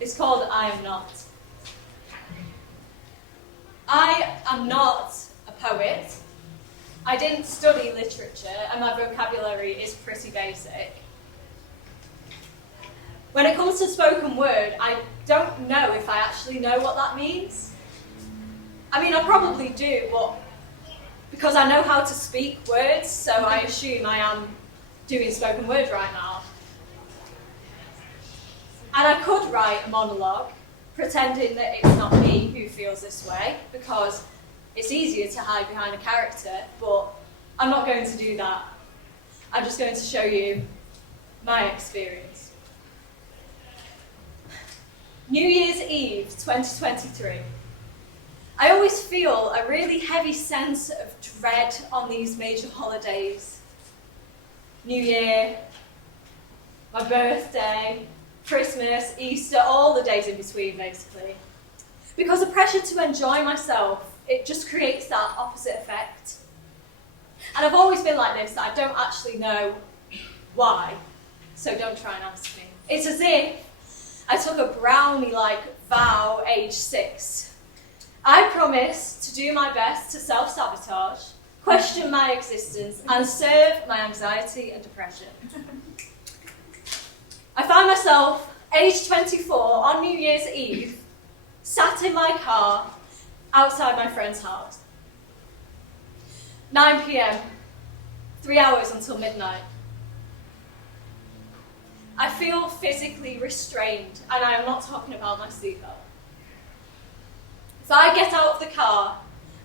It's called I Am Not. I am not a poet. I didn't study literature, and my vocabulary is pretty basic. When it comes to spoken word, I don't know if I actually know what that means. I mean, I probably do, but because I know how to speak words, so I assume I am doing spoken word right now. And I could write a monologue, pretending that it's not me who feels this way, because it's easier to hide behind a character, but I'm not going to do that. I'm just going to show you my experience. New Year's Eve 2023. I always feel a really heavy sense of dread on these major holidays. New Year, my birthday, Christmas, Easter, all the days in between, basically. Because the pressure to enjoy myself, it just creates that opposite effect. And I've always been like this, that I don't actually know why, so don't try and ask me. It's as if I took a brownie-like vow age 6. I promise to do my best to self-sabotage, question my existence, and serve my anxiety and depression. I found myself, age 24, on New Year's Eve, sat in my car outside my friend's house. 9 p.m, 3 hours until midnight. I feel physically restrained, and I am not talking about my seatbelt. If I get out of the car,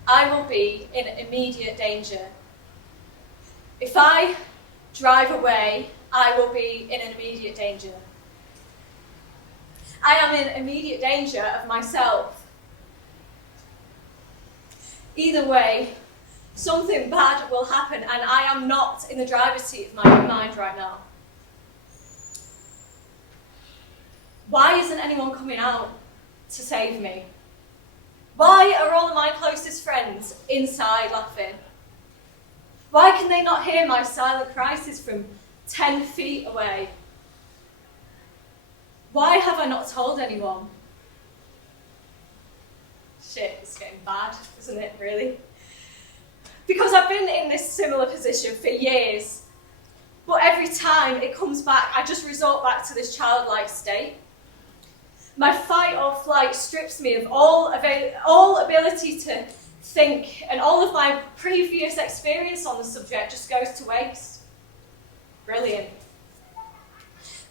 I will be in immediate danger. If I drive away, I will be in an immediate danger. I am in immediate danger of myself. Either way, something bad will happen, and I am not in the driver's seat of my own mind right now. Why isn't anyone coming out to save me? Why are all of my closest friends inside laughing? Why can they not hear my silent crisis from 10 feet away? Why have I not told anyone? Shit, it's getting bad, isn't it, really? Because I've been in this similar position for years, but every time it comes back, I just resort back to this childlike state. My fight or flight strips me of all ability to think, and all of my previous experience on the subject just goes to waste. Brilliant.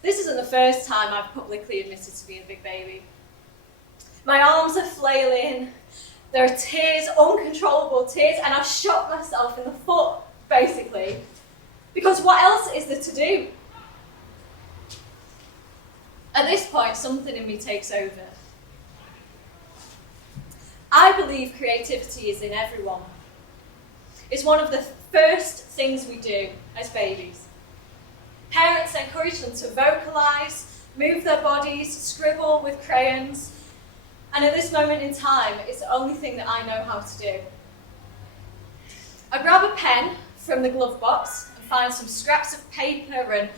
This isn't the first time I've publicly admitted to being a big baby. My arms are flailing, there are tears, uncontrollable tears, and I've shot myself in the foot, basically. Because what else is there to do? At this point, something in me takes over. I believe creativity is in everyone. It's one of the first things we do as babies. Parents encourage them to vocalise, move their bodies, scribble with crayons, and at this moment in time, it's the only thing that I know how to do. I grab a pen from the glove box and find some scraps of paper and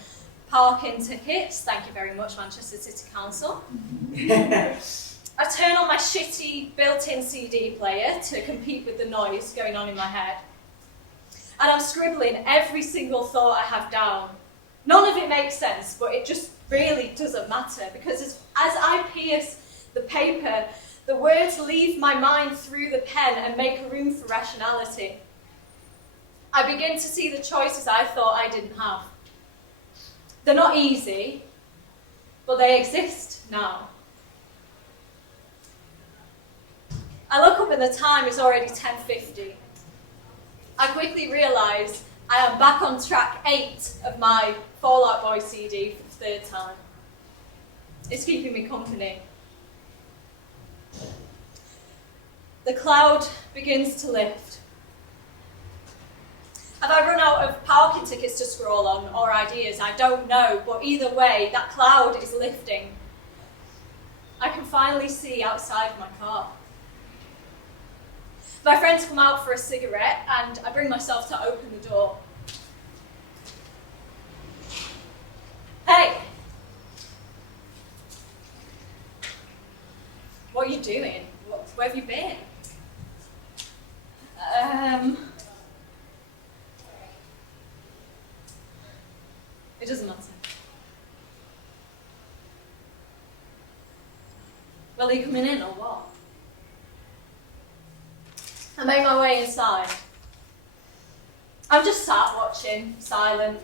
parking tickets. Thank you very much, Manchester City Council. I turn on my shitty built-in CD player to compete with the noise going on in my head. And I'm scribbling every single thought I have down. None of it makes sense, but it just really doesn't matter, because as I pierce the paper, the words leave my mind through the pen and make room for rationality. I begin to see the choices I thought I didn't have. They're not easy, but they exist now. I look up and the time is already 10:50. I quickly realise I am back on track 8 of my Fall Out Boy CD for the 3rd time. It's keeping me company. The cloud begins to lift. Have I run out of parking tickets to scroll on, or ideas? I don't know, but either way, that cloud is lifting. I can finally see outside my car. My friends come out for a cigarette, and I bring myself to open the door. Hey! What are you doing? Where have you been? It doesn't matter. Well, are you coming in or what? I made my way inside. I'm just sat watching, silent.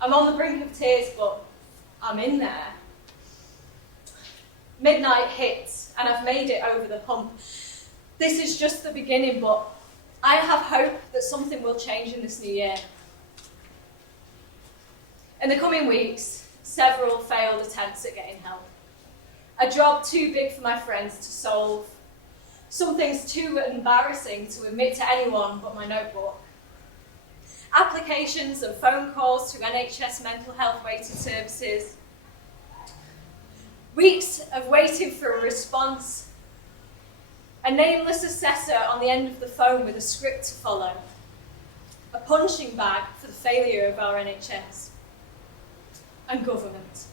I'm on the brink of tears, but I'm in there. Midnight hits, and I've made it over the hump. This is just the beginning, but I have hope that something will change in this new year. In the coming weeks, several failed attempts at getting help. A job too big for my friends to solve. Some things too embarrassing to admit to anyone but my notebook. Applications and phone calls to NHS mental health waiting services. Weeks of waiting for a response. A nameless assessor on the end of the phone with a script to follow. A punching bag for the failure of our NHS. And government.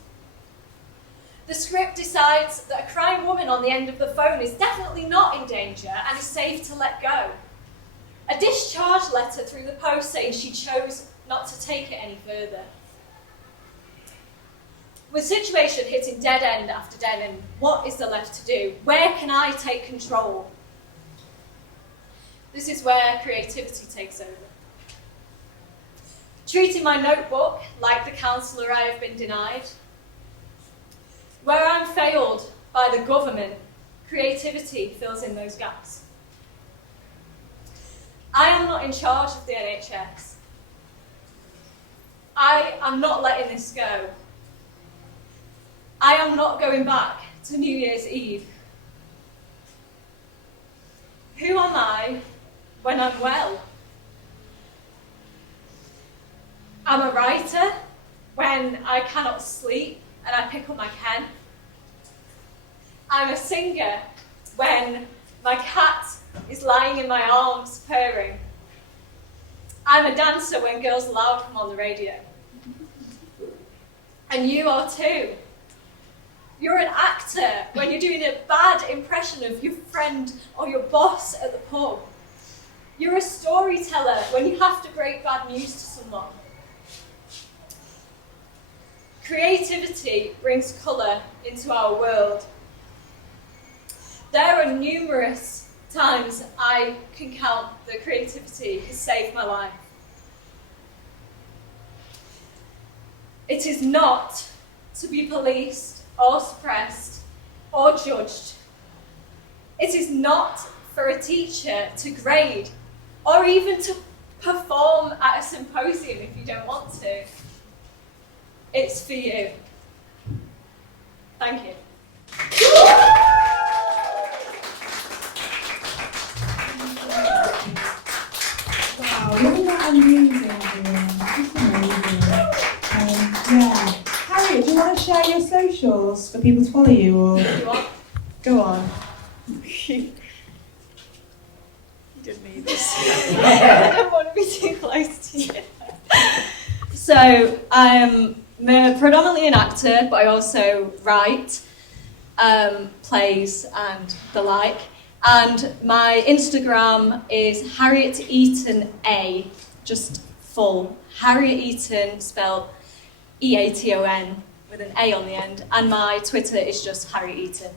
The script decides that a crying woman on the end of the phone is definitely not in danger and is safe to let go. A discharge letter through the post saying she chose not to take it any further. With situation hitting dead end after dead end, what is there left to do? Where can I take control? This is where creativity takes over. Treating my notebook like the counsellor I have been denied. Where I'm failed by the government, creativity fills in those gaps. I am not in charge of the NHS. I am not letting this go. I am not going back to New Year's Eve. Who am I when I'm well? I'm a writer when I cannot sleep and I pick up my pen. I'm a singer when my cat is lying in my arms purring. I'm a dancer when Girls Aloud come on the radio. And you are too. You're an actor when you're doing a bad impression of your friend or your boss at the pub. You're a storyteller when you have to break bad news to someone. Creativity brings colour into our world. There are numerous times I can count that creativity has saved my life. It is not to be policed or suppressed or judged. It is not for a teacher to grade or even to perform at a symposium if you don't want to. It's for you. Thank you. Wow, wasn't that amazing, everyone? Just amazing. Yeah. Harriet, do you want to share your socials for people to follow you? Or You want? Go on. You did me this. I don't want to be too close to you. So, I'm predominantly an actor, but I also write plays and the like. And my Instagram is Harriet Eaton A, just full. Harriet Eaton, spelled E-A-T-O-N, with an A on the end. And my Twitter is just Harriet Eaton.